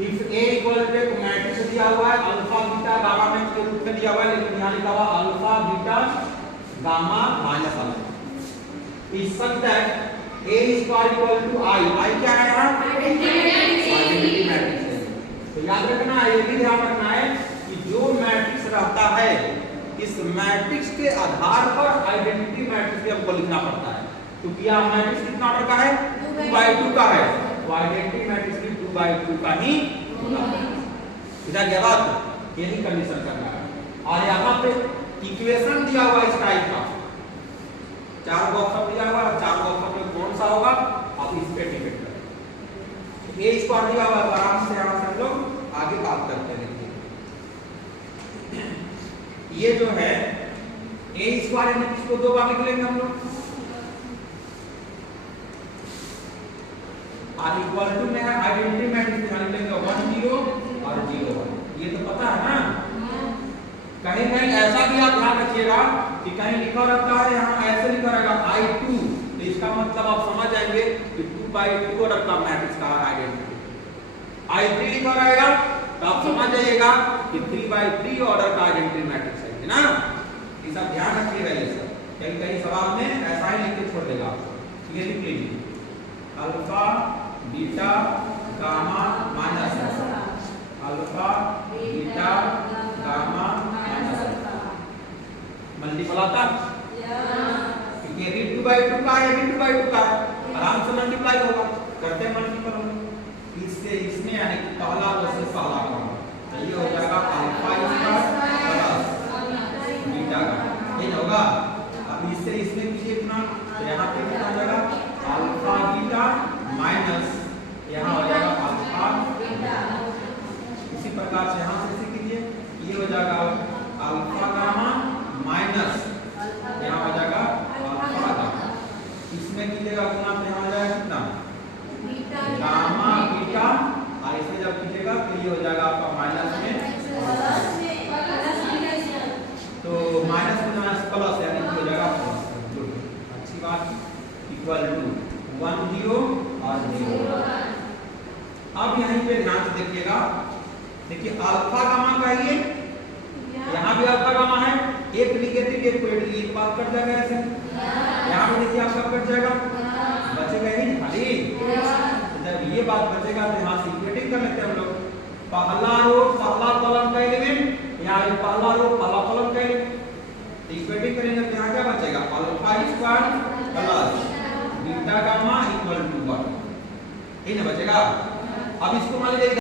If A equal to एक matrix दिया हुआ है अल्फा बीटा गामा मैट्रिक्स के रूप में दिया हुआ है, लेकिन यहाँ लिखा हुआ alpha beta gamma minus alpha. Is such that A square equal to I, I क्या है यहाँ? आइडेंटिटी मैट्रिक्स है। तो याद रखना है, ये भी ध्यान रखना है कि जो मैट्रिक्स रहता है इस मैट्रिक्स के आधार पर आइडेंटिटी मैट्रिक्स भी हमको लिखना पड़ता है, क्योंकि यह मैट्रिक्स कितना ऑर्डर का है? 2/2 का है, तो आइडेंटिटी मैट्रिक्स भी 2/2 का ही होना है। इधर क्या बात, यही कंडीशन करना है। और यहाँ पे इक्वेशन दिया हुआ इस टाइप का, चार बॉक्स दिया हुआ है, चार बॉक्स में कौन सा होगा आप इस पे टिकट करें। ए स्क्वायर दिया हुआ है, आराम से यहाँ से हम लोग आगे बात करते हैं। ये जो है ए स्क्वायर यानी इसको दो बार लिख लेंगे हम लोग। आर इक्वल टू में है आइडेंटिटी मैट्रिक्स में लिख लेंगे 1 0 और 0 1। ये तो पता है ना। कहीं कहीं ऐसा भी आप ध्यान रखिएगा कि कहीं लिखा रहता है यहाँ ऐसे लिखा रहेगा I2, तो इसका मतलब आप समझ जाएंगे कि 2/2 ऑर्डर का मैट्रिक्स का आइडेंटिटी। I3 लिखा रहेगा तो आप समझ जाइएगा कि 3/3 ऑर्डर का आइडेंटिटी मैट्रिक्स है ना। ये सब ध्यान रखिएगा। ये सब कहीं कहीं सवाल में ऐसा ही लिख के छोड़ देगा, ये लिख लीजिए alpha beta gamma minus alpha beta gamma minus multiple आता क्योंकि ये 2/2 का है, 2/2 का है, आराम से मल्टीप्लाई होगा, करते हैं मल्टीपल होगा इससे इसमें, यानी कि पहला से पहला होगा, तो ये हो जाएगा अल्फा प्लस बीटा का, ये होगा। अब इससे इसमें कीजिए इतना, तो यहाँ पे कितना हो जाएगा अल्फा बीटा माइनस यहाँ हो जाएगा अल्फा बीटा। इसी प्रकार से यहाँ से कीजिए, ये हो जाएगा अल्फा गामा माइनस यहाँ हो जाएगा अल्फा गामा। इसमें कीजिएगा गुना तो यहाँ हो जाएगा कितना गामा बीटा, और इसे जब कीजिएगा तो ये हो जाएगा आपका माइनस में, तो माइनस में माइनस प्लस यानी कि हो जाएगा प्लस। अच्छी बात, इक्वल टू 1 0 और 0। अब यहीं पे ध्यान से देखिएगा, देखिए अल्फा गामा का ये यहाँ भी अल्फा गामा है, एक निगेटिव एक पॉजिटिव, एक बात कट जाएगा ऐसे, यहाँ पे देखिए आपका कट जाएगा, बचेगा ही खाली। जब ये बात बचेगा तो यहाँ से इक्वेटिंग कर लेते हैं हम लोग, पहला रो पहला कॉलम का एलिमेंट, यहाँ पे पहला रो पहला कॉलम का एलिमेंट, तो इक्वेटिंग करेंगे तो यहाँ क्या बचेगा alpha square plus beta gamma equal to 1, ये ना बचेगा। अब इसको मान लीजिए